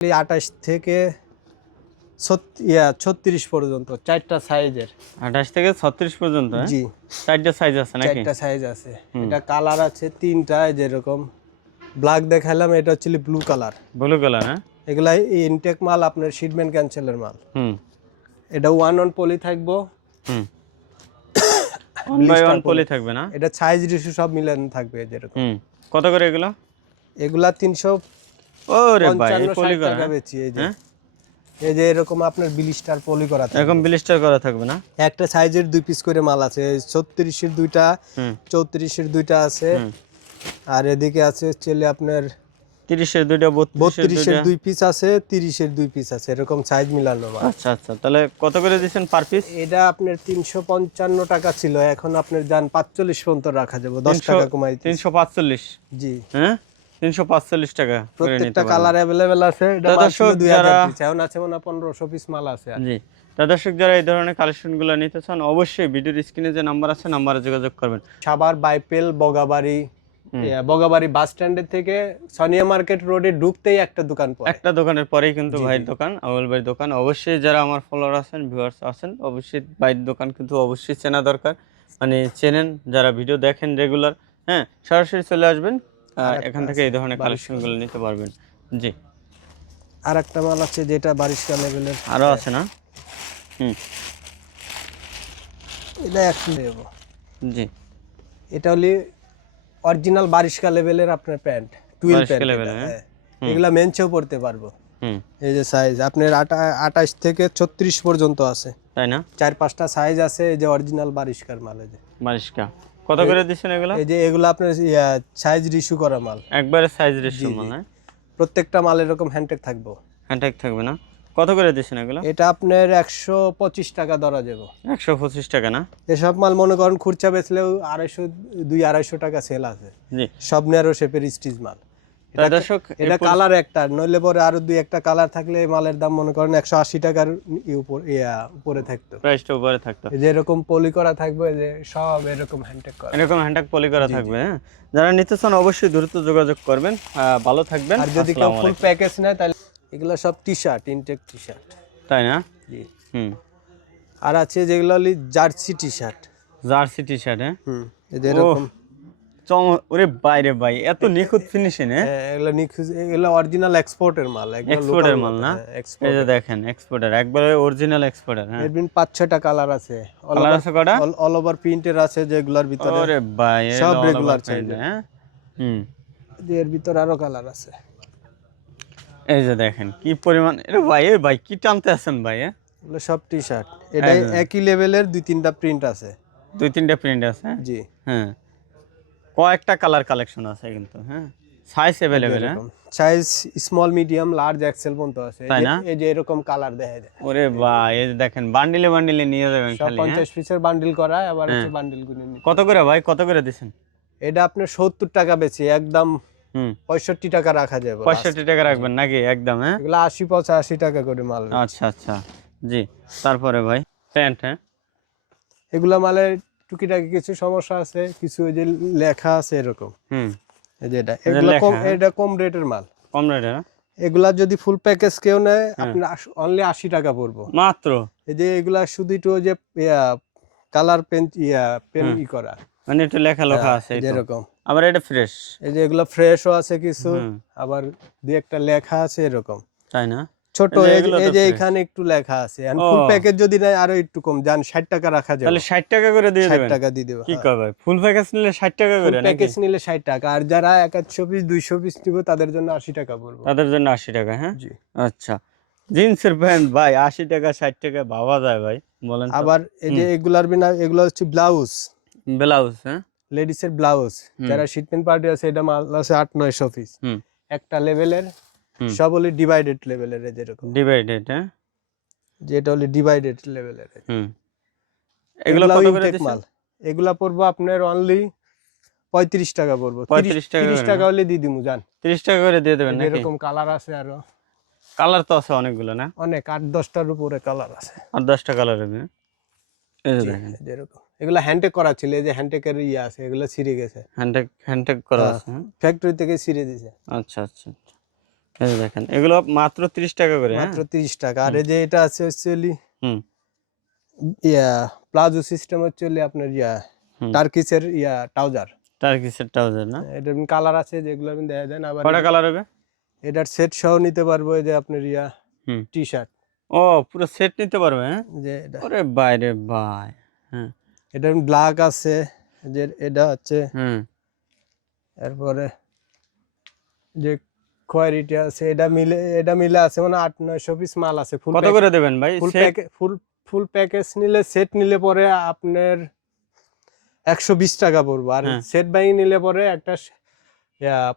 28 থেকে 36 পর্যন্ত 4টা সাইজের। 28 থেকে 36 পর্যন্ত। জি, 4টা সাইজ আছে নাকি? 4টা সাইজ আছে। এটা কালার আছে 3টা, যেরকম ব্ল্যাক দেখালাম, এটা হচ্ছে ব্লু কালার। ব্লু কালার, হ্যাঁ। এগুলা ইনটেক মাল, আপনার শিটমেন্ট ক্যান্সেলের মাল। হুম এটা 1 অন পলি থাকবো, হুম 1 বাই 1 পলি থাকবে না? এটা সাইজ রেশিও সব মিলানো থাকবে যেরকম। কত করে এগুলো? এগুলা 355 ওরে ভাই, এই পলি 60 করা? টাকা বেচি। হ্যাঁ, এই যে এরকম আপনার ব্লিস্টার পলি করা থাকবে। এরকম ব্লিস্টার করা থাকবে না? একটা সাইজের 2 পিস করে মাল আছে, 36 এর 2টা, 34 এর 2টা আছে। আর এদিকে আছে চলে আপনার 30 এর 2টা, 32 এর 2 পিস আছে, 30 এর 2 পিস আছে, এরকম সাইজ মিলানো মাল। আচ্ছা আচ্ছা, তাহলে কত করে দিবেন পার পিস? এটা আপনার 355 টাকা ছিল, এখন আপনার যান 45 পর্যন্ত রাখা যাবে, 10 টাকা কমাই। 345? জি, হ্যাঁ, 345 টাকা করে নিতে প্রত্যেকটা পারবেন। কালার अवेलेबल আছে। এটা দর্শক 2000 যারা পিস, এখন আছে মনে হয় 1500 পিস মাল আছে। জি, দর্শক যারা এই ধরনের কালেকশনগুলো নিতে চান, অবশ্যই ভিডিওর স্ক্রিনে যে নাম্বার আছে, নাম্বারে যোগাযোগ করবেন। সাভার বাইপেল বগাবাড়ি বাস স্ট্যান্ডের থেকে সোনিয়া মার্কেট রোডে ঢুকতেই একটা দোকান পড়ে। একটা দোকানের পরেই কিন্তু ভাইয়ের দোকান, আউয়াল ভাইয়ের দোকান। অবশ্যই যারা আমার ফলোয়ার আছেন, ভিউয়ার্স আছেন, অবশ্যই ভাইয়ের দোকান কিন্তু অবশ্যই চেনা দরকার। মানে চেনেন যারা ভিডিও দেখেন রেগুলার, হ্যাঁ, সরাসরি চলে আসবেন, এখান থেকে এই ধরনের কালেকশনগুলো নিতে পারবেন। জি, আর একটা মাল আছে যেটা বারিশকা লেভেলের, আরও আছে না? এটা একটু দেব। জি, এটা হলি অরিজিনাল বারিশকা লেভেলের আপনার প্যান্ট, টুইল বারিশকা প্যান্ট। লেভেলের, হ্যাঁ। এগুলা মেনচেও পড়তে পারবো। হুম, এই যে সাইজ আপনার 28 থেকে 36 পর্যন্ত আছে, তাই না? 4-5টা সাইজ আছে। এই যে অরিজিনাল বারিশকার মাল। এই যে বারিশকা কত করে দিচ্ছেন এগুলো? এই যে এগুলো আপনার সাইজ রিস্যু করা মাল, একবারে সাইজ রেশিও মাল, হ্যাঁ। প্রত্যেকটা মাল এরকম হ্যান্ডটেক থাকবো। হ্যান্ডটেক থাকবে না? কত করে দিচ্ছেন এগুলো? এটা আপনার 125 টাকা ধরা যাবে। 125 টাকা না? এসব মাল মনে করেন খুচরা বেচলেও 250-250 টাকা সেল আছে, জি, সব ন্যারো শেপের স্টিচ মাল। তাই দর্শক, এটা কালার একটা, নইলে পরে আরো 2-1টা কালার থাকলে এই মালের দাম মনে করেন 180 টাকার উপরে থাকতো, প্রাইসটা উপরে থাকতো। এই যে এরকম পলি করা থাকবে, যে সব এরকম হ্যান্ডটেক করা। এরকম হ্যান্ডটেক পলি করা থাকবে, হ্যাঁ। যারা নিতে চান অবশ্যই দ্রুত যোগাযোগ করবেন। ভালো থাকবেন। আর যদি কেউ ফুল প্যাকেজ নেয় তাহলে এগুলো সব টি-শার্ট, ইনটেক টি-শার্ট। তাই না? জি। হুম, আর আছে যেগুলো হলি jersey T-shirt. Jersey T shirt, হ্যাঁ। এই যে এরকম ওরে বাইরে ভাই, এত নিখুঁত ফিনিশিং, হ্যাঁ। এগুলো নিখুঁত, এগুলো অরিজিনাল এক্সপোর্টের মাল, এগুলো এক্সপোর্টের লোকাল মাল না? এক্সপোর্ট। এই যে দেখেন, এক্সপোর্টার, একবারে অরিজিনাল এক্সপোর্টার, হ্যাঁ। এর 5-6টা কালার আছে। কালার আছে কয়টা? অল ওভার প্রিন্টের আছে যেগুলোর ভিতরে। ওরে ভাই, সব রেগুলার চাই, হ্যাঁ। হুম, এর ভিতরে আরো কালার আছে। এই যে দেখেন কি পরিমাণ, এ ভাই, এ ভাই কি টানতে আছেন ভাই, হ্যাঁ। এগুলো সব টি-শার্ট, এটা একই লেভেলের 2-3টা প্রিন্ট আছে। 2-3টা প্রিন্ট আছে, জি, হ্যাঁ। কয়েকটা কালার কালেকশন আছে কিন্তু, হ্যাঁ। সাইজ अवेलेबल, হ্যাঁ। Size small, medium, large, XL পর্যন্ত আছে। তাই না? এই যে এরকম কালার দেখা যায়। ওরে ভাই, এই যে দেখেন, বান্ডিলে বান্ডিলে নিয়ে যাবেন সব খালি, হ্যাঁ। 50 পিসের বান্ডিল করা, আবার হচ্ছে বান্ডিল গুলো নিতে। কত করে ভাই, কত করে দিছেন? এটা আপনার 70 টাকা বেচি, একদম 65 টাকা রাখা যাবে। 65 টাকা রাখবেন নাকি একদম, হ্যাঁ। এগুলো 80-85 টাকা করে মাল। আচ্ছা আচ্ছা, জি। তারপরে ভাই প্যান্ট, হ্যাঁ। এগুলা মালে টুকিটাকি কিছু সমস্যা আছে, কিছু ওই যে লেখা আছে এরকম। এই যে এটা কম রেটের মাল, কম রেটে না? এগুলা যদি ফুল প্যাকেজ কেউ নেয় আপনার অনলি 80 টাকা পড়বো মাত্র। এই যে এগুলা শুধু একটু ওই যে কালার পেন করা, মানে একটু লেখা আছে এরকম। আবার এটা ফ্রেশ, এই যে এগুলা ফ্রেশও আছে কিছু, আবার দুই একটা লেখা আছে এরকম, তাই না? ছোট। এই যে এখানে একটু লেখা আছে। ফুল প্যাকেজ যদি নেয় আরো একটু কম, জান 60 টাকা রাখা যাবে। তাহলে 60 টাকা করে দিয়ে দেবেন? 60 টাকা দিয়ে দেব। কি কয় ভাই, ফুল প্যাকেজ নিলে 60 টাকা করে নাকি? প্যাকেজ নিলে 60 টাকা, আর যারা 100 পিস 200 পিস নিব তাদের জন্য 80 টাকা পড়বে। তাদের জন্য 80 টাকা, হ্যাঁ। জি, আচ্ছা, জিন্সের প্যান্ট ভাই 80 টাকা 60 টাকা ভাবা যায় ভাই, বলেন তো? আবার এই যে এগুলার বিনা, এগুলো হচ্ছে ব্লাউজ, ব্লাউজ, হ্যাঁ। লেডিস এর ব্লাউজ, যারা শিটমেন্ট পার্টি আছে, এটা মাল আছে 800-900 পিস একটা লেভেলের, সব হলো ডিভাইডেড লেভেলের। যেরকম ডিভাইডেড, হ্যাঁ, যেটা হলো ডিভাইডেড লেভেলের। এগুলো কত করে দিচ্ছেন? মাল এগুলা পড়বো আপনার অনলি 35 টাকা পড়বো। 35 টাকা, 30 টাকা হলে দিয়ে দিমু, জান 30 টাকা করে দিয়ে দেবেন নাকি? এরকম কালার আছে, আরো কালার তো আছে অনেকগুলো না? অনেক, 8-10টার উপরে কালার আছে। আর 10টা কালার হবে, এই যে দেখেন। যেরকম এগুলা হ্যান্ডটেক করা ছিল, এই যে হ্যান্ডটেকের আছে, এগুলো ছিঁড়ে গেছে, হ্যান্ডটেক করা আছে, ফ্যাক্টরি থেকে ছিঁড়ে দিয়েছে। আচ্ছা আচ্ছা, এই যে দেখেন এগুলো মাত্র 30 টাকা করে, হ্যাঁ মাত্র 30 টাকা। আর এই যে এটা আছে হচ্ছে হুম প্লাজো সিস্টেম হচ্ছে আপনার টার্কিসের ট্রাউজার। টার্কিসের ট্রাউজার না? এটার কালার আছে যেগুলো আপনি দেখা দেন। আবার কয়টা কালার হবে? এটার সেট সহ নিতে পারবো, এই যে আপনার টি শার্ট। ও পুরো সেট নিতে পারবে, হ্যাঁ? যে এটা ওরে বাইরে ভাই, হ্যাঁ এটা ব্ল্যাক আছে, যে এটা হচ্ছে হুম এরপরে যে কোয়ালিটি আছে, এটা মিলে আছে মানে 800-900 পিস মাল আছে। কত করে দেবেন ভাই সেট? ফুল প্যাকেজ নিলে, সেট নিলে পরে আপনার 120 টাকা পড়বো। আর সেট বাই নিলে পরে একটা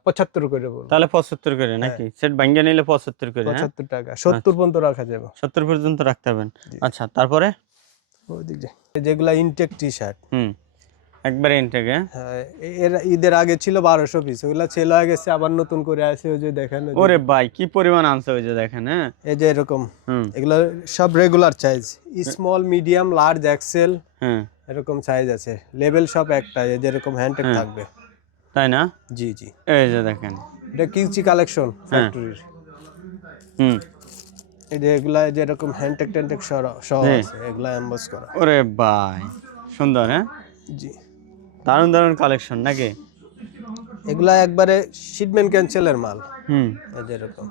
75 করে পড়বো। তাহলে 75 করে নাকি? সেট ভাঙ্গা নিলে 75 করে, 75 টাকা, 70 পর্যন্ত রাখা যাবে। 70 পর্যন্ত রাখতে পারবেন। আচ্ছা তারপরে যেগুলা ইনটেক টি শার্ট, একবারে ইনটেক, হ্যাঁ এর ঈদের আগে ছিল 1200 পিস, ওগুলা সেল হয়ে গেছে, আবার নতুন করে আছে। ওই যে দেখেন, ওরে ভাই কি পরিমাণ আনছে, ওই যে দেখেন, হ্যাঁ এই যে এরকম এগুলা সব regular size, small, medium, large, XL, এরকম সাইজ আছে। লেভেল সব একটাই, এই যে এরকম হ্যান্ডটেক থাকবে, তাই না? জি জি। এই যে দেখেন এটা কিউচি কালেকশন ফ্যাক্টরির। এই যে এগুলা যে এরকম হ্যান্ডটেক টেন্টেক সহ আছে, এগুলা এমবস করা। ওরে ভাই সুন্দর, হ্যাঁ জি, দারুণ দারুণ কালেকশন নাকি? এগুলা একবারে শিপমেন্ট ক্যান্সেলের মাল। এই যে এরকম,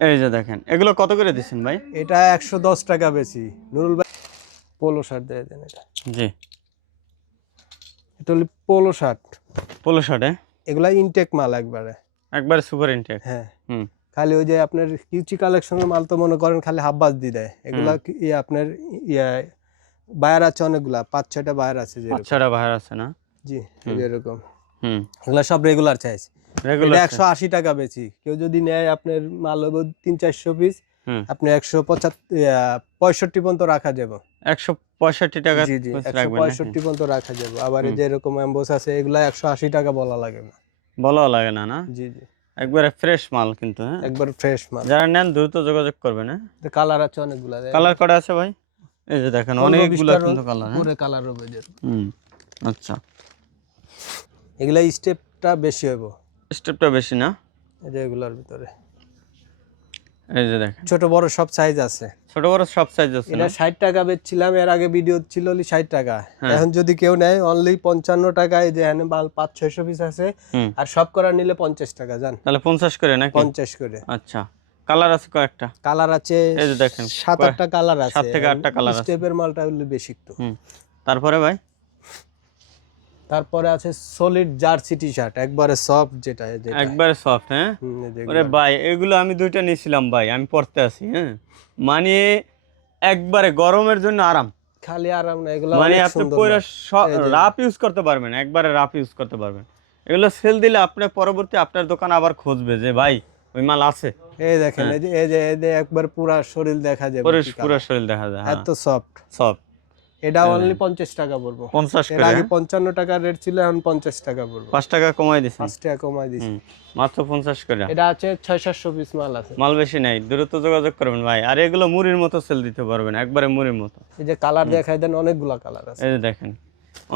এই যে দেখেন এগুলো কত করে দিচ্ছেন ভাই? এটা 110 টাকা বেশি। নুরুল ভাই পোলো শার্ট দিয়ে দেন এটা। জি, এটা হলো পোলো শার্ট। পোলো শার্ট, এগুলা ইনটেক মাল একবারে সুপার ইনটেক। হ্যাঁ, খালি ওই যে আপনার কিউচি কালেকশনের মাল তো মনে করেন খালি হাফ বাস দিয়ে দেয়। এগুলা আপনার বায়ার আছে অনেকগুলা, 5-6টা বায়ার আছে। যে 5-6টা বায়ার আছে না? জি, এরকম এগুলা সব রেগুলার চাইজ। এটা 180 টাকা বেশি। কেউ যদি নেয় আপনার মাল হইব 300-400 পিস, আপনি 165 পর্যন্ত রাখা যাবে। 165 টাকা? জি জি, 165 পর্যন্ত রাখা যাবে। আবার এই যে এরকম এমবস আছে, এগুলা 180 টাকা বলা লাগে না। বলা লাগে না, না? জি জি, একবারে ফ্রেশ মাল কিন্তু, হ্যাঁ একবার ফ্রেশ মাল। যারা নেন দ্রুত যোগাযোগ করবেন। হ্যাঁ, কালার আছে অনেকগুলা। কালার কটা আছে ভাই? এই যে দেখেন অনেকগুলা কিন্তু কালার, পুরো কালার হবে যে। আচ্ছা, এগুলা স্টেপটা বেশি হবে। স্টেপটা বেশি না? এই যে এগুলার ভিতরে এই যে দেখেন ছোট বড় সব সাইজ আছে। ছোট বড় সব সাইজ আছে। এটা 60 টাকা বেচছিলাম, এর আগে ভিডিও ছিল 60 টাকা। এখন যদি কেউ নেয় অনলি 55 টাকায়, যে এখানে মাল 500-600 পিস আছে। আর সব করা নিলে 50 টাকা। জান তাহলে 50 করে নাকি? 50 করে। আচ্ছা, কালার আছে কয়েকটা? কালার আছে এই যে দেখেন 7-8টা কালার আছে। 7 থেকে 8টা কালার আছে। স্টেপের মালটা হলো বেশি একটু। তারপরে ভাই, তারপরে আছে সলিড জার্সি টি শার্ট, একবারে সফট, যেটা একবারে সফট। হ্যাঁ, আরে ভাই এগুলো আমি 2টা নিয়েছিলাম ভাই, আমি পড়তে আছি। হ্যাঁ, মানে একবারে গরমের জন্য আরাম। খালি আরাম না, এগুলো মানে আপনি পুরো রাফ ইউজ করতে পারবেন, একবারে রাফ ইউজ করতে পারবেন। এগুলো সেল দিলে আপনি পরবর্তী আপনার দোকান আবার খুঁজবে যে ভাই ওই মাল আছে। এই দেখেন, এই যে একবার পুরো শরীর দেখা যাবে, পুরো শরীর দেখা যায়, এত সফট সফট। এটা অনলি 50 টাকা পড়বো। 50 এর করে? আগে 55 টাকা রেট ছিল, এখন 50 টাকা পড়বো। 5 টাকা কমাই দিছেন? 5 টাকা কমাই দিছি, মাত্র 50 করে। এটা আছে 600-700 পিস মাল আছে। মাল বেশি নাই, দ্রুত যোগাযোগ করবেন ভাই। আর এগুলো মুড়ির মতো সেল দিতে পারবেন, একবারে মুড়ির মতো। এই যে কালার দেখাই দেন, অনেকগুলা কালার আছে। এই যে দেখেন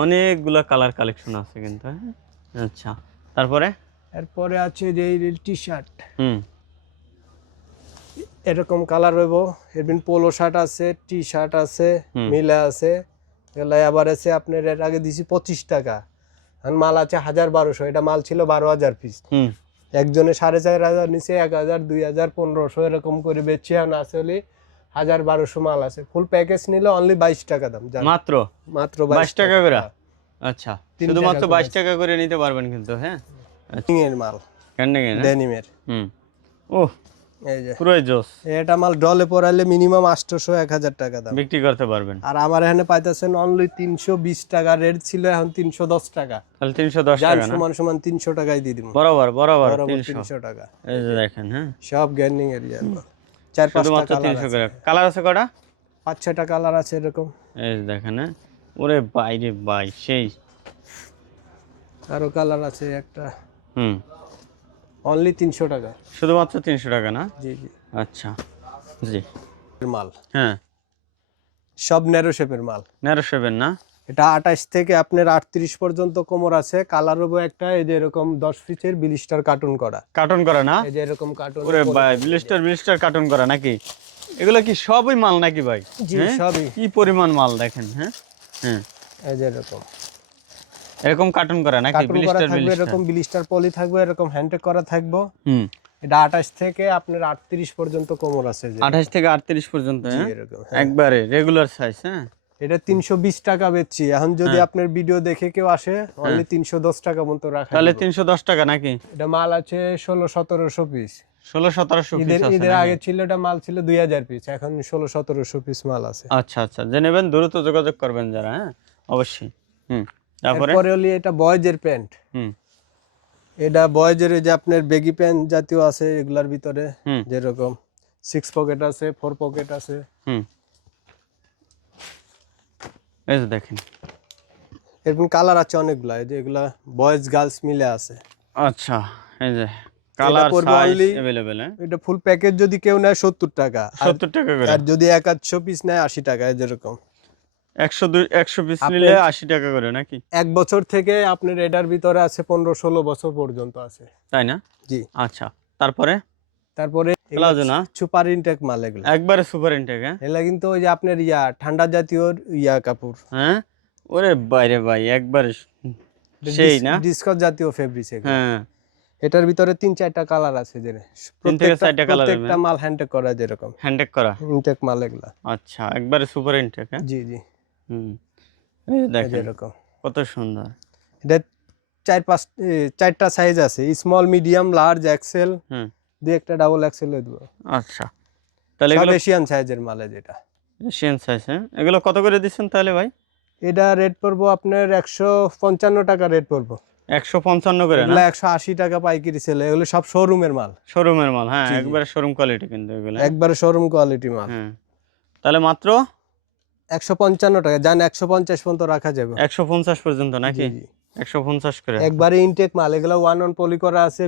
অনেকগুলা কালার কালেকশন আছে কিন্তু। হ্যাঁ, আচ্ছা তারপরে এরপরে আছে যে টি শার্ট, এরকম কালার হইব। এরবিন পোলো শার্ট আছে, টি শার্ট আছে, মিলে আছে। এগুলা আবার আছে আপনার, এর আগে দিছি 25 টাকা, এখন মাল আছে 1000-1200। এটা মাল ছিল 12000 পিস। একজনে 4500 নিচে, 1000, 2000, 1500 এরকম করে বেচছি। এখন আসলে 1000-1200 মাল আছে। ফুল প্যাকেজ নিলে অনলি 22 টাকা দাম। মাত্র 22 টাকা করে? আচ্ছা, শুধুমাত্র 22 টাকা করে নিতে পারবেন কিন্তু। হ্যাঁ, এর মাল ডেনিমের। ওহ, এই যে পুরোই জোস। এটা মাল ডলে পড়াইলে মিনিমাম 800-1000 টাকা দাম বিক্রি করতে পারবেন। আর আমার এখানে পাইতেছেন অনলি 320 টাকা রেট ছিল, এখন 310 টাকা। তাহলে 310 টাকা না? সমান 300 টাকায় দিয়ে দিব। বরাবর 300 টাকা। এই যে দেখেন, হ্যাঁ সব গেনিং এরিয়া, 4-5টা কালার 300 করে। কালার আছে কয়টা? 5-6টা কালার আছে এরকম। এই যে দেখেন, হ্যাঁ ওরে বাইরে ভাই সেই। আরো কালার আছে একটা, অনলি 300 টাকা। শুধুমাত্র 300 টাকা না? জি জি। আচ্ছা, জি মাল, হ্যাঁ সব ন্যারো শেপের মাল। ন্যারো শেপের না? এটা 28 থেকে আপনার 38 পর্যন্ত কোমর আছে। কালার হবে একটা, এই যে এরকম 10 পিসের ব্লিস্টার কার্টুন করা, কার্টন করা না? এই যে এরকম কার্টুন। ওরে ভাই, ব্লিস্টার কার্টন করা নাকি? এগুলো কি সবই মাল নাকি ভাই? জি হ্যাঁ? সবই। কি পরিমাণ মাল দেখেন। হ্যাঁ হ্যাঁ, এই যে এরকম এরকম কার্টন করা নাকি? কার্টুন করা থাকবে, এরকম ব্লিস্টার পলি থাকবে, এরকম হ্যান্ডটেক করা থাকবে। হুম, এটা 28 থেকে আপনার 38 পর্যন্ত কোমর আছে, যে 28 থেকে 38 পর্যন্ত। জি হ্যাঁ, এরকম। একবারে রেগুলার সাইজ। হ্যাঁ, এটা 320 টাকা বেচছি। এখন যদি আপনার ভিডিও দেখে কেউ আসে, অনলি 310 টাকা মতো রাখা। তাহলে 310 টাকা নাকি? এটা মাল আছে 1600-1700 পিস। 1600-1700 পিস আছে ঈদের নাকি? আগে ছিল এটা মাল ছিল 2000 পিস, এখন 1600-1700 পিস মাল আছে। আচ্ছা আচ্ছা, যে নেবেন দ্রুত যোগাযোগ করবেন যারা। হ্যাঁ অবশ্যই। হুম, তারপরে তারপরে হলি এটা বয়েজের প্যান্ট। হুম এটা বয়েজের যে আপনার বেগি প্যান্ট জাতীয় আছে, এগুলার ভিতরে হুম যেরকম 6 পকেট আছে, 4 পকেট আছে। হুম, এই যে দেখেন। এরকম কালার আছে অনেকগুলা, এই যে এগুলা বয়েজ গার্লস মিলে আছে। আচ্ছা, এই যে কালার পড়বে সাইজ only- अवेलेबल। হ্যাঁ, এটা ফুল প্যাকেজ যদি কেউ নেয় 70 টাকা, 70 টাকা করে। আর যদি 100 পিস নেয় 80 টাকা। যেরকম 100 পিস নিলে 80 টাকা করে নাকি? 1 বছর থেকে আপনার এটার ভিতরে আছে 15-16 বছর পর্যন্ত আছে। তাই না? জি। আচ্ছা, তারপরে তারপরে প্লাজো না? সুপার ইনটেক মাল এগুলো। একবারে সুপার ইনটেক। হ্যাঁ, এগুলা কিন্তু ওই যে আপনার ঠান্ডা জাতীয় কাপড়। হ্যাঁ, ওরে বাইরে ভাই, একবারে সেই না? ডিসকাস জাতীয় ফেব্রিক এগুলো। হ্যাঁ, এটার ভিতরে 3-4টা কালার আছে, যে 3 থেকে 4টা কালার। প্রত্যেকটা মাল হ্যান্ডটেক করা, যেরকম হ্যান্ডটেক করা। ইনটেক মাল এগুলা। আচ্ছা, একবারে সুপার ইনটেক। হ্যাঁ, জি জি। হুম, এই যে এই যে দেখেন এরকম। কত সুন্দর। এটা 4-5টা সাইজ আছে, স্মল, মিডিয়াম, লার্জ, এক্সেল, হুম, দুই একটা ডাবল এক্সেল দেব। আচ্ছা, তাহলে সব এগুলো এশিয়ান সাইজের মাল যেটা। Asian size. হ্যাঁ, এগুলো কত করে দিচ্ছেন তাহলে ভাই? এটা রেট পড়বো আপনার 155 টাকা রেট পড়বো। 155 করে না? এগুলা 180 টাকা পাইকারি সেল। এগুলো সব শোরুমের মাল, শোরুমের মাল। হ্যাঁ, জি, জি। একবারে শোরুম কোয়ালিটি কিন্তু এগুলো। একবারে শোরুম কোয়ালিটি মাল। হ্যাঁ, তাহলে মাত্র 155 টাকা, জান 150 পর্যন্ত রাখা যাবে। 150 পর্যন্ত নাকি? জি, জি। 150 করে। একবারে ইনটেক মাল। এগুলো 1-1 পলি করা আছে,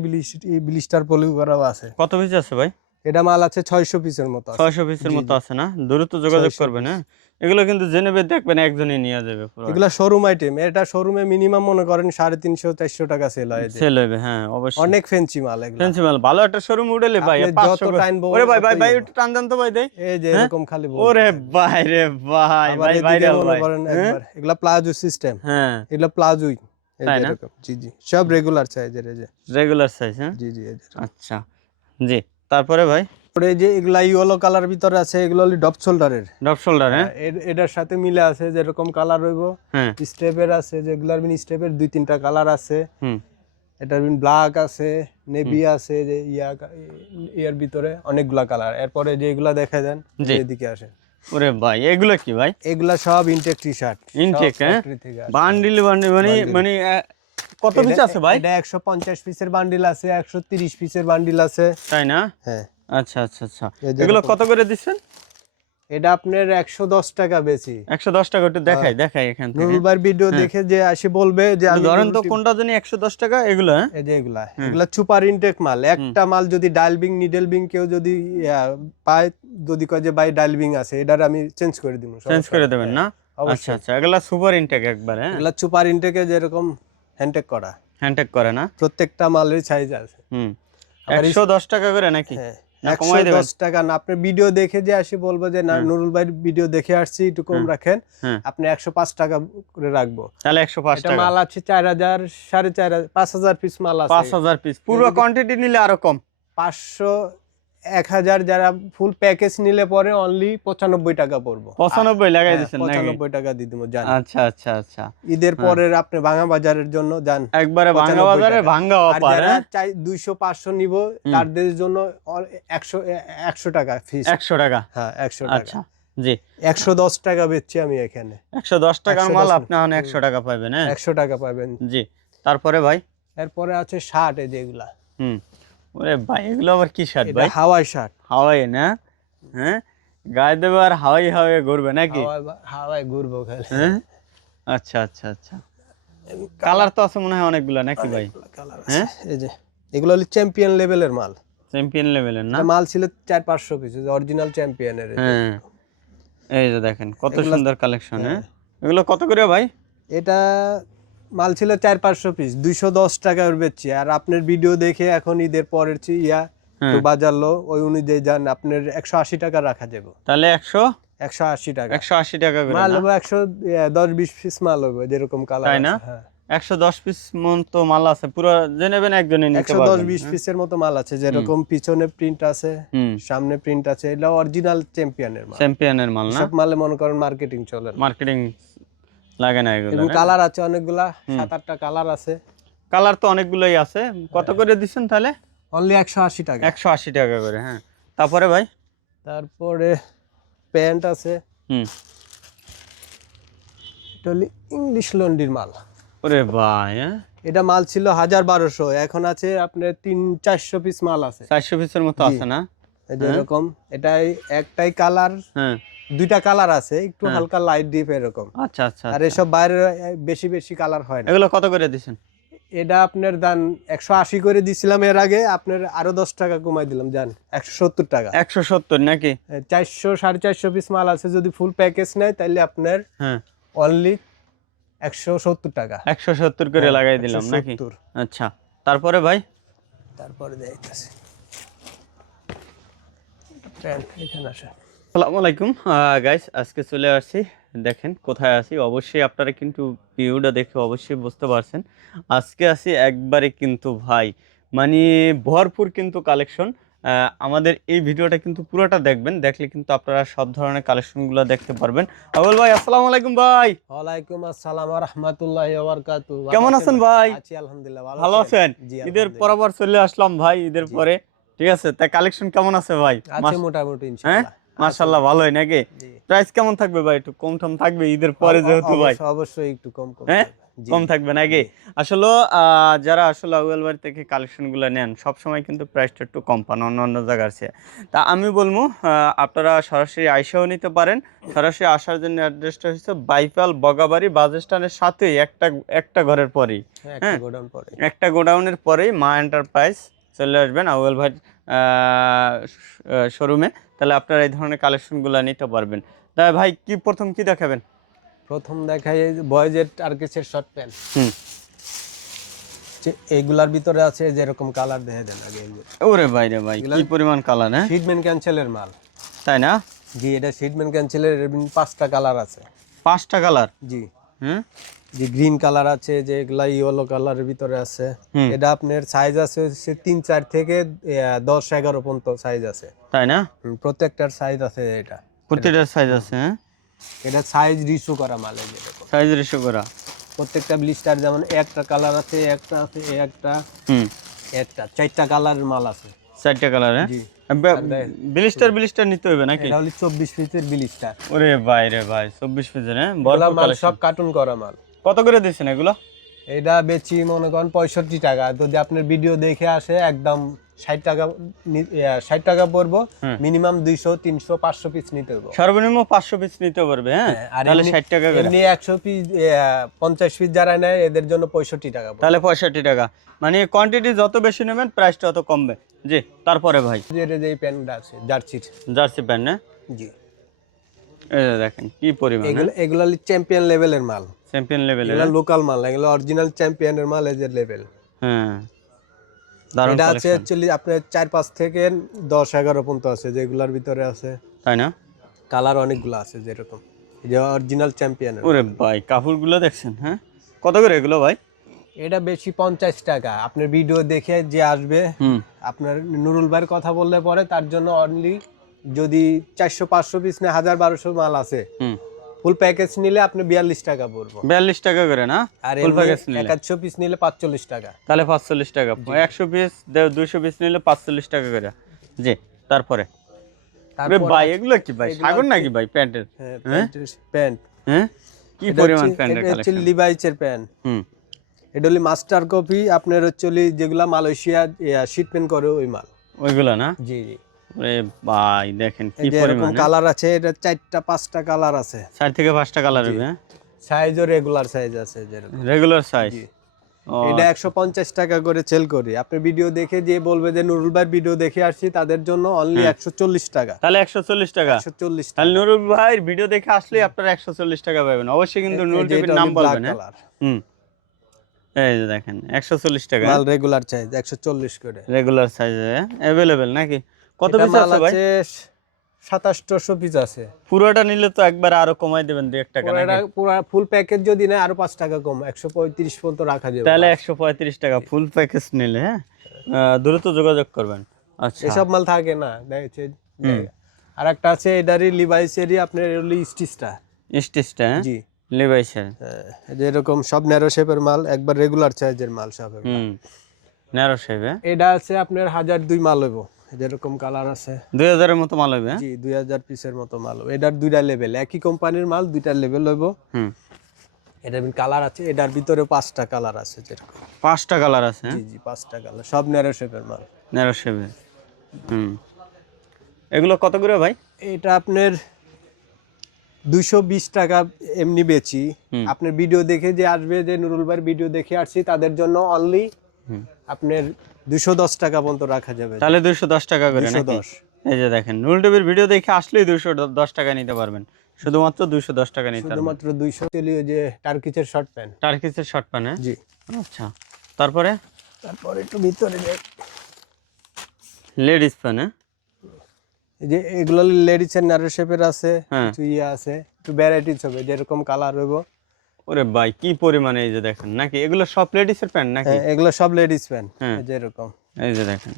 ব্লিস্টার পলি করাও আছে। কত পিস আছে ভাই? এটা মাল আছে 600 পিসের মতো আছে। 600 পিসের জি, মতো জি। আছে না? দ্রুত যোগাযোগ 600 করবেন। পিস। হ্যাঁ, এগুলো কিন্তু জেনে দেখবেন একজনই নিয়ে যাবে পুরো। এগুলা শোরুম আইটেম। এটা শোরুমে মিনিমাম মনে করেন 350-400 টাকা সেল হয়। সেল হবে। হ্যাঁ অবশ্যই। অনেক ফেন্সি মাল এগুলা। ফ্যান্সি মাল ভালো একটা শোরুম উঠেলে ভাই আপনি 500 যত টাইম ওরে ভাই ভাই ততই ভাই, হবে। একটু টান দেন তো ভাই দেই। এই যে হ্যাঁ? এরকম খালি বলতে ওরে থাকবে। ভাই রে ভাই, আবার ভাই এদিকে ভাইরাল মনে ভাই। করেন হ্যাঁ? একবার এগুলা প্লাজো সিস্টেম। হ্যাঁ, এগুলা প্লাজোই। এই তাই যে না? এরকম। জি জি। সব রেগুলার সাইজের, এই যে। Regular size. হ্যাঁ, জি জি। এই যে। আচ্ছা, জি। তারপরে ভাই তারপরে এই যে এগুলা ইয়েলো কালার ভিতরে আছে, এগুলো হলো ডপ শোল্ডারের। Depth shoulder. হ্যাঁ, এটার সাথে মিলে আছে, যেরকম কালার রইব। হ্যাঁ, স্টেপের আছে, যেগুলার স্টেপের 2-3টা কালার আছে। হুম, এটার ব্ল্যাক আছে, নেভি আছে, যে ইয়ার ভিতরে অনেকগুলা কালার। এরপরে যে এগুলা দেখা দেন, জি। এদিকে আসেন। ওরে ভাই, এগুলো কি ভাই? এগুলা সব ইনটেক টি শার্ট। ইনটেক। হ্যাঁ, বান্ডিল বান্ডিল মানে মানে কত পিস আছে ভাই? এটা 150 পিসের বান্ডিল আছে, 130 পিসের বান্ডিল আছে। তাই না? হ্যাঁ। আচ্ছা আচ্ছা আচ্ছা, এই যে এগুলো এরকম। কত করে দিচ্ছেন? এটা আপনার 110 টাকা বেশি। 110 টাকা। একটু দেখাই দেখাই এখান থেকে। নুরুলবার ভিডিও হ্যাঁ। দেখে যে আসি বলবে যে একটু আমি ধরেন তো নুরুল টিভি- কোনটা জানি 110 টাকা এগুলো। হ্যাঁ, এই যে এগুলা সুপার ইনটেক মাল। একটা মাল যদি ডাইলবিং নিডেলবিং কেউ যদি পায়, যদি কয় যে ভাই ডাইলবিং আছে, এটার আমি চেঞ্জ করে দিব। চেঞ্জ করে দেবেন না? আচ্ছা অবশ্যই। আচ্ছা, এগুলা সুপার ইনটেক একবার। হ্যাঁ, এগুলা সুপার ইনটেকে যেরকম হ্যান্ডটেক করা, হ্যান্ডটেক করে না? প্রত্যেকটা মালের সাইজ আছে। হুম, আবার 110 টাকা করে নাকি? হ্যাঁ, না কমাই দেবেন? 110 টাকা না। আপনি ভিডিও দেখে যে আসি বলবো যে না, নুরুল ভাইয়ের ভিডিও দেখে আসছি, একটু কম রাখেন। হ্যাঁ, আপনি 105 টাকা করে রাখবো। তাহলে 105 এটা টাকা। মাল আছে 4000, 4500, 5000 পিস মাল আছে। 5000 পিস পুরো কোয়ান্টিটি নিলে আরো কম। 500, 1000 যারা ফুল প্যাকেজ নিলে পরে অনলি 95 টাকা পড়বো। 95 লাগাই দিচ্ছেন নাকি? 95 টাকা দিয়ে দিব। জান আচ্ছা আচ্ছা আচ্ছা, ঈদের পরের আপনি ভাঙা বাজারের জন্য যান, একবারে ভাঙ্গা 95 বাজারে টাকা। ভাঙ্গা আর অফার। যারা হ্যাঁ, চাই 200-500 নিব, তাদের জন্য 100 টাকা ফিস। 100 টাকা। হ্যাঁ, 100 টাকা। আচ্ছা, জি। 110 টাকা বেচছি আমি এখানে। 110 টাকার 110 মাল আপনি এখন 100 টাকা পাবেন। হ্যাঁ, 100 টাকা পাবেন। জি। তারপরে ভাই? এরপরে আছে শার্ট, এই যেগুলা। হুম, ওরে ভাই, এগুলো আবার কি শার্ট এটা ভাই? Hawaii shirt. হাওয়াই না? হ্যাঁ, গায়ে দেবে আর হাওয়াই হাওয়াই ঘুরবে নাকি? হাওয়াই ঘুরবো খালি। হ্যাঁ, আচ্ছা আচ্ছা আচ্ছা, কালার তো আছে মনে হয় অনেকগুলা নাকি ভাই? কালার হ্যাঁ, আছে। এই যে এগুলো হলো চ্যাম্পিয়ন লেভেলের মাল। চ্যাম্পিয়ন লেভেলের না? এটা মাল ছিল 400-500 পিস, অরিজিনাল চ্যাম্পিয়নের। হ্যাঁ, এই যে দেখেন কত সুন্দর কালেকশন। হ্যাঁ, এগুলো কত করে ভাই? এটা মাল ছিল 400-500 পিস, 210 টাকা বেচছি। আর আপনার ভিডিও দেখে এখন ঈদের পরের একটু বাজার লো, ওই অনুযায়ী যান, আপনার 180 টাকা রাখা যাবে। তাহলে 180 টাকা 180 টাকা করে মাল না? হবে, 110-20 পিস মাল হবে, যেরকম কালার। তাই না? হ্যাঁ, 110 পিস মন তো মাল আছে, পুরো যে নেবেন একজনে নিতে পারবেন। 110-20 পিসের মতো মাল আছে, যেরকম পিছনে প্রিন্ট আছে, সামনে প্রিন্ট আছে। এটা অরিজিনাল চ্যাম্পিয়নের মাল, চ্যাম্পিয়নের মাল না? সব মালে মনে করেন মার্কেটিং চলে না। মার্কেটিং লাগে না এগুলো। এবং কালার আছে অনেকগুলা, 7-8টা কালার আছে। কালার তো অনেকগুলোই আছে। কত করে দিচ্ছেন তাহলে? অনলি 180 টাকা। 180 টাকা করে। হ্যাঁ, তারপরে ভাই? তারপরে প্যান্ট আছে, হুম। এটা হলো ইংলিশ লন্ডির মাল। ওরে ভাই, হ্যাঁ, এটা মাল ছিল 1000-1200, এখন আছে আপনার 300-400 পিস মাল আছে। 400 পিসের মতো আছে না? এই যে এরকম, এটাই একটাই কালার, হ্যাঁ, 2টা কালার আছে, একটু হালকা লাইট ডিপ এরকম। আচ্ছা আচ্ছা। আর এসব বাইরে বেশি বেশি কালার হয় না। এগুলো কত করে দিচ্ছেন? এটা আপনার দান 180 করে দিছিলাম এর আগে, আপনার আরো 10 টাকা কমাই দিলাম, জান 170 টাকা। 170 নাকি? 400-450 পিস মাল আছে, যদি ফুল প্যাকেজ নেয় তাহলে আপনার হ্যাঁ, অনলি 170 টাকা। 170 করে লাগাই দিলাম নাকি? 170। আচ্ছা, তারপরে ভাই? তারপরে দেখাইতেছি প্যান্ট, এখানে আসে। আসসালামু আলাইকুম গাইস, আজকে চলে আসছি। দেখেন কোথায় আছি, অবশ্যই আপনারা কিন্তু ভিডিওটা দেখে অবশ্যই বুঝতে পারছেন। আজকে আছি একবারে কিন্তু ভাই, মানে ভরপুর কিন্তু কালেকশন। আমাদের এই ভিডিওটা কিন্তু পুরোটা দেখবেন, দেখলে কিন্তু আপনারা সব ধরনের কালেকশনগুলো দেখতে পারবেন। আবুল ভাই, আসসালামু আলাইকুম ভাই। ওয়ালাইকুম আসসালাম ওয়া রাহমাতুল্লাহি ওয়া বারাকাতুহু। কেমন আছেন ভাই? আছি আলহামদুলিল্লাহ, ভালো আছেন? জি, ঈদের পরবার চলে আসলাম ভাই, ঈদের পরে। ঠিক আছে, তাই কালেকশন কেমন আছে ভাই? আছে মোটামুটি হ্যাঁ, ইনশাআল্লাহ। মাশাআল্লাহ, ভালোই নাকি? জি। প্রাইস কেমন থাকবে ভাই? একটু কম টম থাকবে ঈদের পরে যেহেতু ভাই? অবশ্যই একটু কম হ্যাঁ, থাকবে। জি। কম থাকবে নাকি? আসলে যারা আসলে আউয়াল বাড়ি থেকে কালেকশনগুলো নেন সব সময় কিন্তু প্রাইসটা একটু কম পান অন্য জায়গার চেয়ে। তা আমি বলবো আপনারা সরাসরি আইসাও নিতে পারেন। সরাসরি আসার জন্য অ্যাড্রেসটা হচ্ছে বাইপাল বগাবাড়ি বাস স্ট্যান্ডের সাথেই, একটা ঘরের পরেই, একটা গোডাউন পরে, একটা গোডাউনের পরেই মা এন্টারপ্রাইজ। চলে আসবেন আউয়াল ভাই শোরুমে, তাহলে আপনারা এই ধরনের কালেকশনগুলো নিতে পারবেন। তাই ভাই, প্রথম কি দেখাবেন? প্রথম দেখাই বয়েজের টার্গেটের শর্ট প্যান্ট। হুম। এইগুলার ভিতরে আছে যেরকম কালার দেখে দেন আগে। ওরে ভাই রে ভাই, কি পরিমাণ কালার! হ্যাঁ, শিটম্যান ক্যান্সেলের মাল, তাই না? জি, এটা শিটম্যান ক্যান্সেলের 5টা কালার আছে। 5টা কালার? জি। হুম। যে গ্রিন কালার আছে, যে এগুলা ইয়েলো কালারের ভিতরে আছে। এটা আপনার সাইজ আছে হচ্ছে 3-4 থেকে 10-11 পর্যন্ত সাইজ আছে, তাই না? প্রত্যেকটার সাইজ আছে। এটা প্রত্যেকটার সাইজ আছে? হ্যাঁ, এটা সাইজ রিসু করা মাল, এই যে দেখো, সাইজ রেশো করা। প্রত্যেকটা ব্লিস্টার যেমন একটা কালার আছে, একটা আছে, একটা, হুম, একটা 4টা কালারের মাল আছে। 4টা কালার? হ্যাঁ, জি। ব্লিস্টার নিতে হবে নাকি? এটা হলো 24 পিসের ব্লিস্টার। ওরে ভাই রে ভাই, 24 পিসের? হ্যাঁ, বড় এগুলা মাল কালেকশন। সব কার্টুন করা মাল। কত করে দিচ্ছেন এগুলো? এটা বেচি মনে করেন 65 টাকা। যদি আপনার ভিডিও দেখে আসে একদম 60 টাকা, 60 টাকা পড়বো। মিনিমাম 200, 300, 500 পিস নিতে হবে। সর্বনিম্ন 500 পিস নিতে পারবে। হ্যাঁ, তাহলে 60 টাকা করে। এমনি 100 পিস, 50 পিস যারা নেয় এদের জন্য 65 টাকা পড়বে। তাহলে 65 টাকা। মানে কোয়ান্টিটি যত বেশি নেবেন প্রাইসটা তত কমবে। জি, তারপরে ভাই? যে প্যান্টটা আছে জার্সির। Jersey pant? না, জি। এই যে দেখেন কি পরিমাণ! এগুলো চ্যাম্পিয়ন লেভেলের মাল, চ্যাম্পিয়ন লেভেলের? এগুলো লোকাল মাল, এগুলো অরিজিনাল চ্যাম্পিয়নের মাল, এদের লেভেল। হ্যাঁ, দারুণ এটা আছে কালেকশন। অ্যাকচুয়ালি আপনার 4-5 থেকে 10-11 পর্যন্ত আছে, যেগুলোর ভিতরে আছে। তাই না? কালার অনেকগুলো আছে, যেরকম এই যে অরিজিনাল চ্যাম্পিয়নের। ওরে ভাই, কাপড়গুলো দেখছেন? হ্যাঁ, কত করে এগুলো ভাই? এটা বেশি 50 টাকা। আপনার ভিডিও দেখে যে আসবে, আপনার নুরুল ভাইয়ের কথা বললে পরে তার জন্য অনলি, যদি 400-500 পিস না 1000-1200 মাল আছে, ফুল প্যাকেজ নিলে আপনি 42 টাকা পড়বে। 42 টাকা করে না? আর ফুল প্যাকেজ নিলে 100 পিস নিলে 45 টাকা। তাহলে 45 টাকা। 100 পিস 200 পিস নিলে 45 টাকা করে। জি, তারপরে? আরে ভাই, এগুলো কি ভাই, সাগর নাকি ভাই প্যান্টের? প্যান্ট। হ্যাঁ, কি পরিমাণ প্যান্টের এটা হচ্ছে কালেকশন! লিভাইসের প্যান্ট। এটা হলো মাস্টার কপি, আপনার হচ্ছে যেগুলা মালয়েশিয়া শিপমেন্ট করে ওই মাল, ওইগুলো না? জি জি। আরে ভাই, দেখেন কি পরিমাণ কালার আছে। এটা 4টা-5টা কালার আছে, 4 থেকে 5টা কালার হবে। হ্যাঁ, সাইজও রেগুলার সাইজ আছে, যেরকম রেগুলার সাইজ। ও, এটা 150 টাকা করে সেল করি। আপনি ভিডিও দেখে যে বলবে যে নুরুল ভাইয়ের ভিডিও দেখে আসছি, তাদের জন্য অনলি 140 টাকা। তাহলে 140 টাকা। 140 তাহলে টাকা। নুরুল ভাইয়ের ভিডিও দেখে আসলে আপনারা 140 টাকা পাবেন। অবশ্যই কিন্তু নুরুল টিভির নাম বলবেন। হ্যাঁ? কালার হুম, এই যে দেখেন 140 টাকা মাল রেগুলার চাই 140 করে। রেগুলার সাইজে অ্যাভেলেবেল নাকি? কত এটা পিস মাল আছে ভাই? আছে 2700 পিস আছে। পুরোটা নিলে তো একবার আরো কমাই দেবেন 2-1 টাকা পুরোটা নাকি? পুরো ফুল প্যাকেজ যদি নেয় আরো 5 টাকা কম, 135 পর্যন্ত রাখা যাবে। তাহলে 135 টাকা ফুল প্যাকেজ নিলে। হ্যাঁ, দ্রুত যোগাযোগ করবেন। আচ্ছা, এসব মাল থাকে না দেখছে। আর একটা আছে এটারই লিভাইসেরই আপনার স্টিচটা। স্টিচটা জি লিভাইসের। যে এরকম সব ন্যারো শেপের মাল, একবার রেগুলার সাইজের মাল সব এগুলা। হুম, ন্যারো শেপে এটা আছে আপনার 1002 মাল হইব। যেরকম কালার আছে 2000 এর মতো মাল হবে। জি 2000 পিসের মতো মাল হইব। এটার দুইটা লেভেল, একই কোম্পানির মাল দুইটা লেভেল হইব। হুম, এটার কালার আছে, এটার ভিতরে 5টা কালার আছে যেরকম। 5টা কালার আছে। জি জি 5টা কালার, সব ন্যারো শেপের মাল। ন্যারো শেপে। হুম, এগুলো কত করে ভাই? এটা আপনার 220 টাকা এমনি বেচি। আপনার ভিডিও দেখে যে আসবে, যে নুরুল ভাইয়ের ভিডিও দেখে আসছি, তাদের জন্য অনলি আপনার 210 টাকা পর্যন্ত রাখা যাবে। তাহলে 210 টাকা করে নাকি? 210। এই যে দেখেন নুরুল টিভির ভিডিও দেখে আসলেই 210 টাকা নিতে পারবেন। শুধুমাত্র 210 টাকা নিতে পারবেন। শুধুমাত্র 200 চলিয়ে যে টার্কিচের শর্ট প্যান্ট। টার্কিসের শর্ট প্যান্ট। হ্যাঁ? জি। আচ্ছা, তারপরে তারপর একটু ভিতরে যাই। Ladies pant. হ্যাঁ, এই যে এগুলো লেডিসের ন্যারো শেপের আছে, হ্যাঁ। কিছু ইয়ে আছে, একটু ভ্যারাইটিস হবে, যেরকম কালার হইব। ওরে ভাই কি পরিমাণে! এই যে দেখেন নাকি এগুলো সব লেডিসের প্যান্ট নাকি? হ্যাঁ, এগুলো সব লেডিস প্যান্ট। হ্যাঁ। যেরকম এই যে দেখেন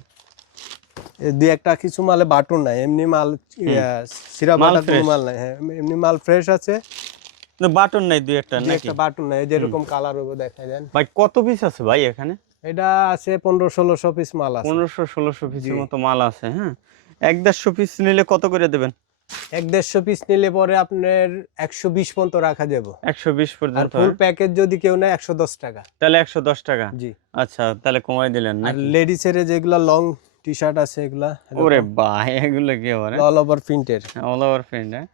দুই একটা কিছু মালে বাটন নাই, এমনি মাল সিরা মাল বাটা কোনো fresh। মাল নাই। হ্যাঁ, এমনি মাল ফ্রেশ আছে। বাটন নাই দুই একটা দুই নাকি? একটা বাটন নাই, যেরকম কালার হইব দেখা যান। ভাই কত পিস আছে ভাই এখানে? এটা আছে 1500-1600 পিস মাল আছে। 1500-1600 পিসের মতো মাল আছে। হ্যাঁ, 1-150 পিস নিলে কত করে দেবেন? 1-150 পিস নিলে পরে আপনার 120 পর্যন্ত রাখা যাবে। 120 আর পর্যন্ত। ফুল প্যাকেজ যদি কেউ নেয় 110 টাকা। তাহলে 110 টাকা। জি। আচ্ছা, তাহলে কমাই দিলেন আর নাকি? লেডিসের যেগুলা লং টি শার্ট আছে, এগুলা ওরে ভাই এগুলো কি আবার? অল ওভার প্রিন্টের। All over print. হ্যাঁ,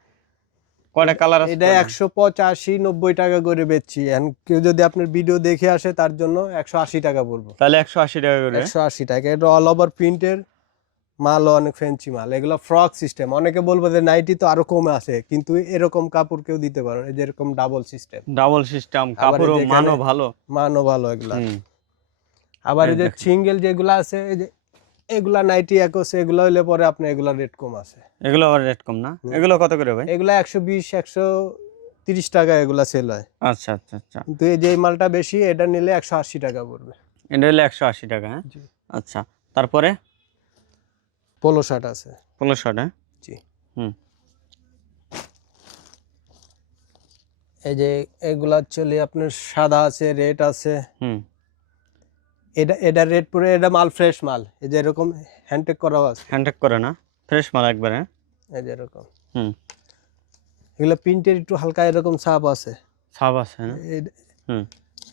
কয়টা কালার আছে? এটা 185-90 টাকা করে বেচছি। এখন কেউ যদি আপনার ভিডিও দেখে আসে, তার জন্য 180 টাকা পড়বো। তাহলে 180 টাকা করে। 180 টাকা। এটা অল ওভার প্রিন্টের মাল, অনেক ফ্যান্সি মাল। এগুলো ফ্রক সিস্টেম। অনেকে বলবো যে নাইটি তো আরো কমে আছে, কিন্তু এরকম কাপড় কেউ দিতে পারে না, যেরকম ডাবল সিস্টেম। ডাবল সিস্টেম, আবার এই কাপড়ও যে এখানে মানও ভালো। মানও ভালো এগুলা। হুম, আবার এই এই যে দেখেন। সিঙ্গেল যেগুলা আছে, এই যে এগুলা নাইটি একশো, এগুলো হইলে পরে আপনার এগুলা রেট কম আছে। এগুলো আবার রেট কম না? এগুলো কত করে ভাই? এগুলা 120-130 টাকা এগুলা সেল হয়। আচ্ছা আচ্ছা আচ্ছা, কিন্তু এই যে এই মালটা বেশি, এটা নিলে 180 টাকা পড়বে। এটা হলো 180 টাকা। হ্যাঁ, আচ্ছা, তারপরে পোলো শার্ট আছে। Polo shirt. হ্যাঁ, জি। হুম, এই যে এগুলা চলে আপনার সাদা আছে, রেড আছে। হুম, এটা রেড পরে, এটা মাল ফ্রেশ মাল। এই যে এরকম হ্যান্ডটেক করাও আছে। হ্যান্ডটেক করে না? ফ্রেশ মাল একবারে। হ্যাঁ? এই যে এরকম হুম, এগুলা প্রিন্টের একটু হালকা এরকম ছাপ আছে। ছাপ আছে না? এই- হুম,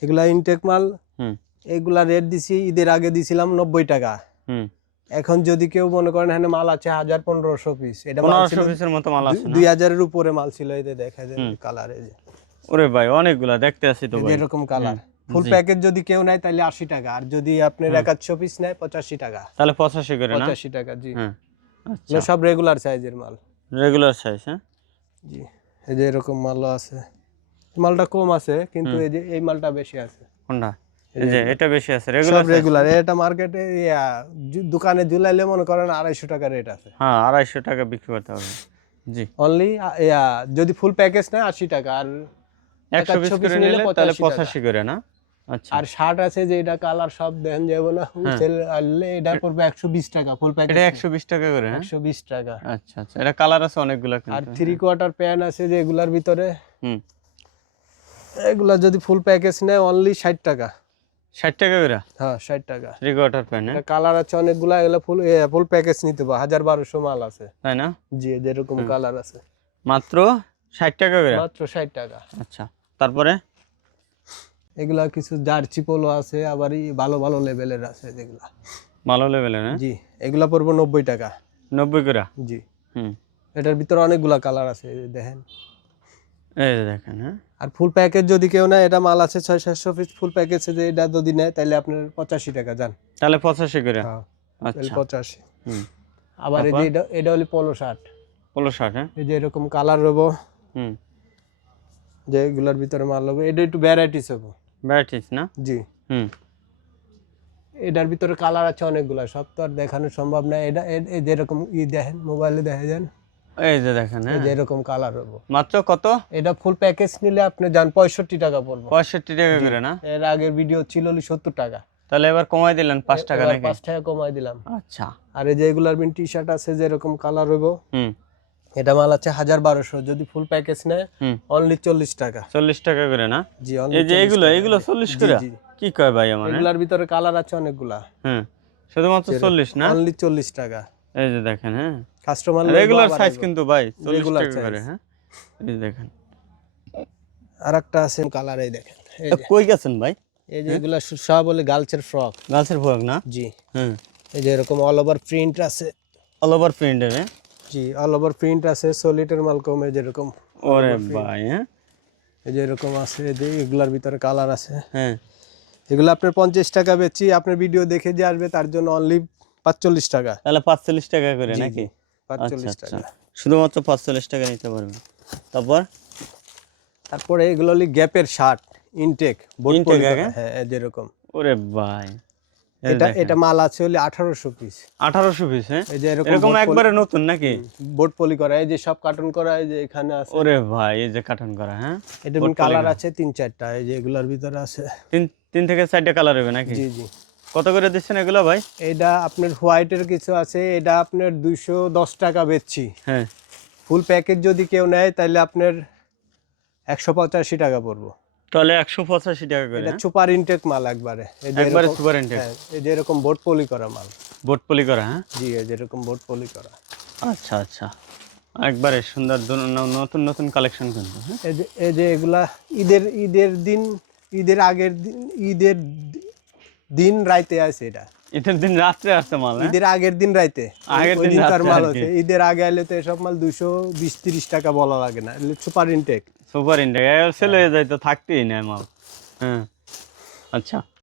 এগুলা ইনটেক মাল। হুম, এগুলা রেট দিছি, ঈদের আগে দিছিলাম 90 টাকা। হুম। এখন যদি কেউ মনে করেন হ্যাঁ মাল আছে 1000-1500 পিস, এটা মাল 1500 ছিল পিসের মতো মাল আছে না? 2000-এর উপরে মাল ছিল। এই যে দেখা যায় কালার, এই যে ওরে ভাই অনেকগুলা দেখতে আছি তো ভাই। এরকম কালার। ফুল জি। প্যাকেজ যদি কেউ নেয় তাহলে 80 টাকা, আর যদি আপনার 100 পিস নেয় 85 টাকা। তাহলে 85 করে না? 85 টাকা, জি। হ্যাঁ, আচ্ছা, এগুলো সব রেগুলার সাইজের মাল। Regular size. হ্যাঁ, জি। এই যে এরকম মালও আছে। মালটা কম আছে, কিন্তু এই যে এই মালটা বেশি আছে। কোনটা? এই যে এটা বেশি আছে সব রেগুলার। রেগুলার। এটা মার্কেটে দোকানে ঝুলাইলে মনে করেন 250 টাকা রেট আছে। হ্যাঁ, 250 টাকা বিক্রি করতে হবে। জি, অনলি যদি ফুল প্যাকেজ নেয় 80 টাকা, আর 120 100 করে নিলে তাহলে 85 করে না? আচ্ছা, আর শার্ট আছে যে এটা কালার সব দেখেন যাবো না, সেল আনলে এটা পড়বে 120 টাকা ফুল প্যাকেজ। এটা 120 টাকা করে। হ্যাঁ, 120 টাকা। আচ্ছা আচ্ছা, এটা কালার আছে অনেকগুলো আর কিন্তু। 3/4 প্যান্ট আছে যে এগুলার ভিতরে, হুম, এগুলা যদি ফুল প্যাকেজ নেয় অনলি 60 টাকা। 60 টাকা করে হ্যাঁ, 60 টাকা। 3/4 প্যান্ট। এটা কালার আছে অনেকগুলা, এগুলা ফুল প্যাকেজ নিতে হবে, 1000-1200 মাল আছে। তাই না? জি, যেরকম কালার আছে। মাত্র 60 টাকা করে। মাত্র 60 টাকা। আচ্ছা, তারপরে এগুলা কিছু জার্সি পোলো আছে, আবার ভালো ভালো লেভেলের আছে যেগুলা। ভালো লেভেলের। হ্যাঁ, জি, এগুলা পড়বো 90 টাকা। 90 করে। জি। হুম, এটার ভিতরে অনেকগুলা কালার আছে, এই যে দেখেন। এই যে দেখেন, হ্যাঁ আর ফুল প্যাকেজ যদি কেউ নেয়, এটা মাল আছে 600-700 পিস ফুল প্যাকেজে, যে এটা যদি নেয় তাহলে আপনার 85 টাকা যান। তাহলে 85 করে। হ্যাঁ, তাহলে আচ্ছা 85। হুম। আবার এই যে তারপর? এটা এটা হলো পোলো শার্ট, পোলো শার্ট, হ্যাঁ এই যে এরকম কালার রবো, হুম, যে এগুলোর ভিতরে মাল হবে, এটা একটু ভ্যারাইটিস হবে। ভ্যারাইটিস না? জি, হুম, এটার ভিতরে কালার আছে অনেকগুলা, সব তো আর দেখানো সম্ভব না। এটা এই যে এরকম দেখেন, মোবাইলে দেখা যান, এই যে দেখেন, এই হ্যাঁ যে এরকম কালার হবে। মাত্র কত? এটা ফুল প্যাকেজ নিলে আপনি যান 65 টাকা পড়বে। 65 টাকা করে না? এর আগের ভিডিও ছিল হলো 70 টাকা, তাহলে এবার কমাই দিলেন 5 টাকা এবার নাকি? 5 টাকা কমাই দিলাম। আচ্ছা আর এই যে এগুলার বিন টি শার্ট আছে যেরকম কালার হইব, হুম এটা মাল আছে 1200, যদি ফুল প্যাকেজ নেয় হুম, অনলি 40 টাকা। 40 টাকা করে না? জি, এই যে এগুলো 40 করে? জি, কি কয় ভাই আমার? এগুলার ভিতরে কালার আছে অনেকগুলা, হ্যাঁ শুধুমাত্র 40 না? অনলি 40 টাকা। এই যে দেখেন, হ্যাঁ কাস্টমার রেগুলার সাইজ কিন্তু ভাই 40 Regular টাকা করে, size। হ্যাঁ এই যে দেখেন। আরেকটা আছে কালার, এই দেখেন, এই যে কই গেছেন ভাই? এই যে এগুলা সব বলে গার্লসের ফ্রক। গাছের ফোক না? জি, হুম, এই যে এরকম অল ওভার প্রিন্ট আছে। অল ওভার প্রিন্টের, হ্যাঁ জি, অল ওভার প্রিন্ট আছে, সলিটের মাল কমে যেরকম, ওরে ভাই, হ্যাঁ এই যে এরকম আছে, এই যে এগুলার ভিতরে কালার আছে। হ্যাঁ এগুলো আপনার 50 টাকা বেচি, আপনার ভিডিও দেখে যে আসবে তার জন্য অনলি 45 টাকা। তাহলে 45 টাকা করে জি, নাকি? জি, 45 আচ্ছা টাকা। শুধুমাত্র 45 টাকা নিতে পারবেন। তারপর তারপরে এগুলো হলো গ্যাপের শার্ট, ইনটেক বোট Intake পলি করা, আগে? হ্যাঁ এই যেরকম। ওরে ভাই, এটা এটা মাল আছে হলো 1800 পিস। 1800 পিস, হ্যাঁ এই যে এরকম এরকম একবারে নতুন নাকি? বোট পলি করা, এই যে সব কার্টুন করা, এই যে এখানে আছে। ওরে ভাই, এই যে কার্টন করা, হ্যাঁ এটা কালার আছে 3-4টা, এই যে এগুলার ভিতরে আছে। তিন থেকে 4টা কালার হবে নাকি? জি, জি। কত করে দিচ্ছেন এগুলো ভাই? এটা আপনার হোয়াইটের কিছু আছে, এটা আপনার 210 টাকা বেচছি। হ্যাঁ ফুল প্যাকেজ যদি কেউ নেয় তাহলে আপনার 185 টাকা পড়বো। তাহলে 185 টাকা করে, এটা সুপার ইনটেক মাল একবারে, এই যে একবারে এরকম- সুপার ইনটেক, হ্যাঁ, এই যে এরকম বোট পলি করা মাল। বোট পলি করা, হ্যাঁ জি, এই যে এরকম বোট পলি করা। আচ্ছা একবারে সুন্দর নতুন নতুন কালেকশন কিন্তু, হ্যাঁ এই যে এগুলা ঈদের দিন, ঈদের আগের দিন, ঈদের দিন রাইতে আছে এটা। ঈদের দিন রাত্রে আসছে মাল, হ্যাঁ ঈদের আগের দিন রাইতে, আগের ওই দিন দিনকার রাত্রে মাল আর কি। হচ্ছে। ঈদের আগে আইলে তো এসব মাল 220-30 টাকা বলা লাগে না, super intake. Super intake sale হয়ে যায় তো থাকতেই না মাল, হ্যাঁ আচ্ছা